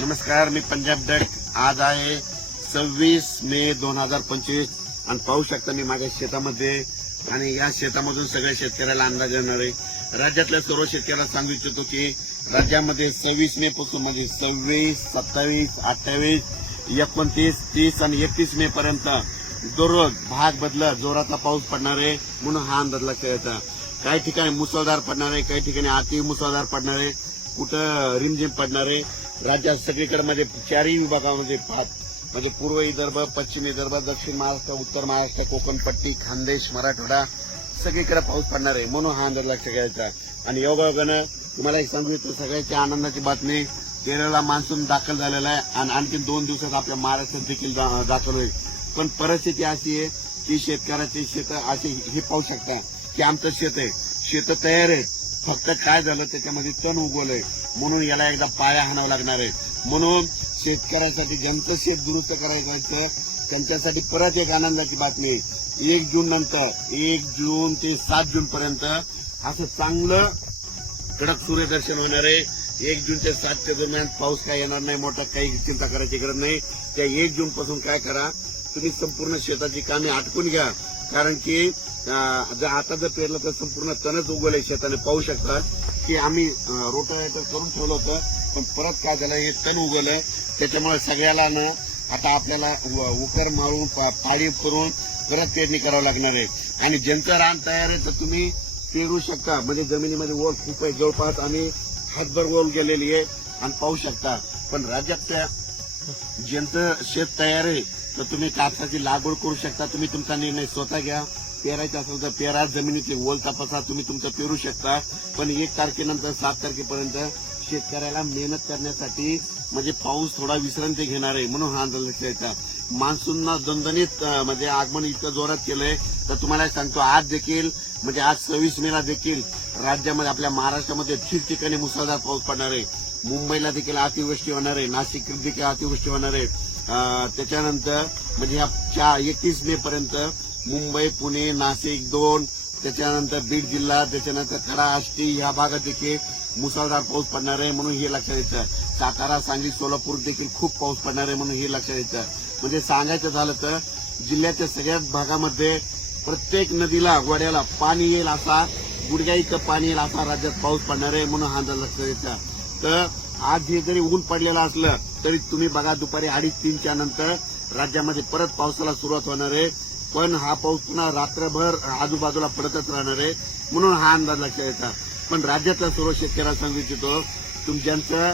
नमस्कार मी पंजाब दट आज आहे सव्वीस मे दोन हजार पंचवीस आणि पाहू शकता मी माझ्या शेतामध्ये आणि या शेतामधून सगळ्या शेतकऱ्याला अंदाज येणार आहे राज्यातल्या सर्व शेतकऱ्याला सांगू इच्छितो की राज्यामध्ये सव्वीस मे पासून म्हणजे सव्वीस सत्तावीस अठ्ठावीस एकोणतीस तीस आणि एकतीस मे पर्यंत दररोज भाग बदल जोराचा पाऊस पडणार आहे म्हणून हा अंदाज लक्षात काही ठिकाणी मुसळधार पडणार आहे काही ठिकाणी अति मुसळधार पडणार आहे कुठं रिमझिम पडणार आहे राज्यात सगळीकडे मध्ये चारही विभागामध्ये भात म्हणजे पूर्व विदर्भ पश्चिम विदर्भ दक्षिण महाराष्ट्र उत्तर महाराष्ट्र कोकणपट्टी खानदेश मराठवाडा सगळीकडे पाऊस पडणार आहे म्हणून हा अंदाज लक्ष घ्यायचा आणि योगायोगानं तुम्हाला एक सांगू इच्छितो सगळ्याच्या आनंदाची बातमी केरळला मान्सून दाखल झालेला आहे आणि आणखी दोन दिवसात आपल्या महाराष्ट्रात देखील दाखल होईल पण परिस्थिती अशी आहे की शेतकऱ्याची शेत असे हे पाहू शकता की आमचं शेत आहे शेत तयार आहे फक्त काय झालं त्याच्यामध्ये तण उगवलंय म्हणून याला एकदा पाया हाणावं लागणार आहे म्हणून शेतकऱ्यांसाठी ज्यांचं शेत दुरुस्त करायचं त्यांच्यासाठी परत एक आनंदाची बातमी एक जून नंतर एक जून ते सात जून पर्यंत असं चांगलं कडक सूर्यदर्शन होणार आहे एक जून ते सातच्या दरम्यान पाऊस काय येणार नाही मोठा काही चिंता करायची गरज नाही त्या एक जून पासून काय करा तुम्ही संपूर्ण शेताची कामे आटकून घ्या कारण की जर आता जर पेरलं तर संपूर्ण तणच उगवलं शेताने पाहू शकता की आम्ही रोटावेटर करून ठेवलं होतं पण परत काय झालं हे तण उगवलं त्याच्यामुळे सगळ्याला ना आता आपल्याला उकर मारून पाळी करून परत पेरणी करावं लागणार आहे आणि ज्यांचं रान तयार आहे तर तुम्ही पेरू शकता म्हणजे जमिनीमध्ये ओल खूप आहे जवळपास आम्ही हातभर ओल गेलेली आहे आणि पाहू शकता पण राज्यात ज्यांचं शेत तयार आहे तर तुम्ही कापसाची लागवड करू शकता तुम्ही तुमचा निर्णय स्वतः घ्या पेरायचं असेल तर पेरा जमिनीचे ओल तपासा तुम्ही तुमचं पेरू शकता पण एक तारखेनंतर सात तारखेपर्यंत शेतकऱ्याला मेहनत करण्यासाठी म्हणजे पाऊस थोडा विश्रांती घेणार आहे म्हणून हा आंदोलन मान्सूनना दणदणीत म्हणजे आगमन इतकं जोरात केलंय तर तुम्हाला सांगतो आज देखील म्हणजे आज सव्वीस मेला देखील राज्यामध्ये आपल्या महाराष्ट्रामध्ये ठिकठिकाणी मुसळधार पाऊस पडणार आहे मुंबईला देखील अतिवृष्टी होणार आहे नाशिक देखील अतिवृष्टी होणार आहे त्याच्यानंतर म्हणजे ह्या चार एकतीस मे पर्यंत मुंबई पुणे नाशिक दोन त्याच्यानंतर बीड जिल्हा त्याच्यानंतर कडा आष्टी ह्या भागात देखील मुसळधार पाऊस पडणार आहे म्हणून हे लक्षात येतं सातारा सांगली सोलापूर देखील खूप पाऊस पडणार आहे म्हणून हे लक्षात येतं म्हणजे सांगायचं झालं तर जिल्ह्याच्या सगळ्याच भागामध्ये प्रत्येक नदीला वड्याला पाणी येईल असा गुडघ्या इथं पाणी येईल असा राज्यात पाऊस पडणार आहे म्हणून हा अंदाज लक्षात येतं तर आज हे जरी ऊन पडलेलं असलं तरी तुम्ही बघा दुपारी अडीच तीनच्या नंतर राज्यामध्ये परत पावसाला सुरुवात होणार आहे पण हा पाऊस पुन्हा रात्रभर आजूबाजूला पडतच राहणार आहे म्हणून हा अंदाज लक्षात येतात पण राज्यातल्या सर्व शेतकऱ्यांना सांगू इच्छितो तुम ज्यांचं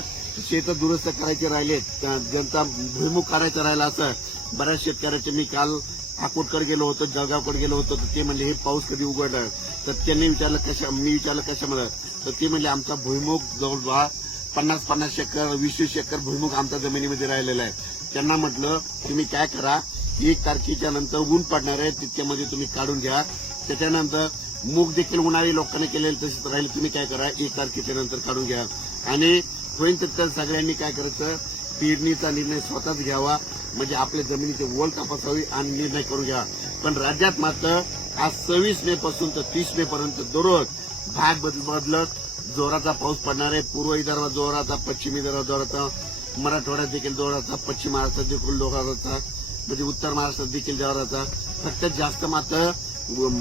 शेतं दुरुस्त करायचे राहिले ज्यांचा भुईमुख करायचा राहिला असं बऱ्याच शेतकऱ्याचे मी काल अकोटकडे गेलो होतो जळगावकडे गेलो होतो तर ते म्हणजे हे पाऊस कधी उघडला तर त्यांनी विचारलं कशा मी विचारलं कशामध्ये तर ते म्हणजे आमचा भुईमुख जवळ जवळ पन्नास पन्नास शेकर वीस वीस शेकर भुईमुख आमच्या जमिनीमध्ये राहिलेला आहे त्यांना म्हटलं तुम्ही काय करा एक तारखेच्या नंतर ऊन पडणार आहे तितक्यामध्ये तुम्ही काढून घ्या त्याच्यानंतर मूग देखील उन्हाळी लोकांनी केलेलं तसेच राहील तुम्ही काय करा एक तारखेच्या नंतर काढून घ्या आणि होईल तर सगळ्यांनी काय करायचं पेरणीचा निर्णय स्वतःच घ्यावा म्हणजे आपल्या जमिनीचे ओल तपासावी आणि निर्णय करून घ्या पण राज्यात मात्र आज सव्वीस मे पासून तर तीस मे पर्यंत दररोज भाग बदल बदलत जोराचा पाऊस पडणार आहे पूर्व विदर्भात जोराचा पश्चिम विदर्भात जोराचा मराठवाड्यात देखील जोराचा पश्चिम महाराष्ट्रात देखील जोराचा म्हणजे उत्तर महाराष्ट्रात देखील जोराचा फक्त जास्त मात्र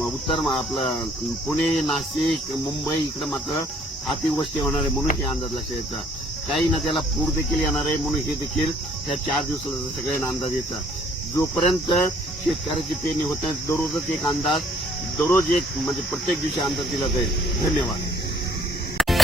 उत्तर आपलं पुणे नाशिक मुंबई इकडे मात्र अतिवृष्टी होणार आहे म्हणून हे अंदाज लक्षात यायचा काही नद्याला पूर देखील येणार आहे म्हणून हे देखील त्या चार दिवसाचा सगळ्यांना अंदाज यायचा जोपर्यंत शेतकऱ्याची पेरणी होत नाही दररोजच एक अंदाज दररोज एक म्हणजे प्रत्येक दिवशी अंदाज दिला जाईल धन्यवाद